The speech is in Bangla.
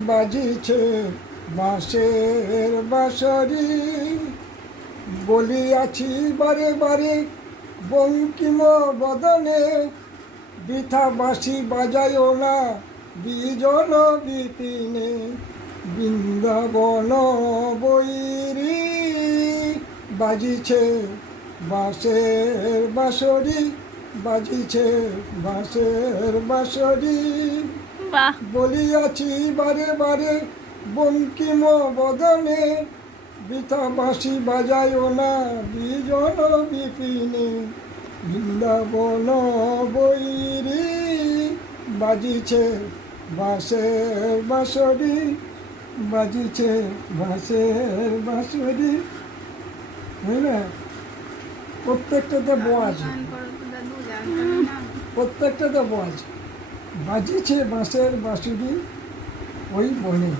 বাজিছে বাঁশের বাঁশরি, বলিয়াছি বারে বারে বঙ্কিম বদনে, বৃথা বাঁশি বাজায়ও না বিজন বিপিনে। বৃন্দাবন বৈরি বাজিছে বাঁশের বাঁশরি, বাজিছে বাঁশের বাঁশরি। বাহ, বলিয়াছি বারে বারে বঙ্কিম বদনে, বৃথা বাঁশি বাজায়ও না বিজন বিপিনে। বৃন্দাবন বৈরি বাজিছে বাঁশের বাঁশরি, বাজিছে বাঁশের বাঁশরি। বুঝলে, প্রত্যেকটাতে বউ আছে, প্রত্যেকটাতে বউ আছে। বাজিছে বাঁশের বাঁশুরি ওই বনে।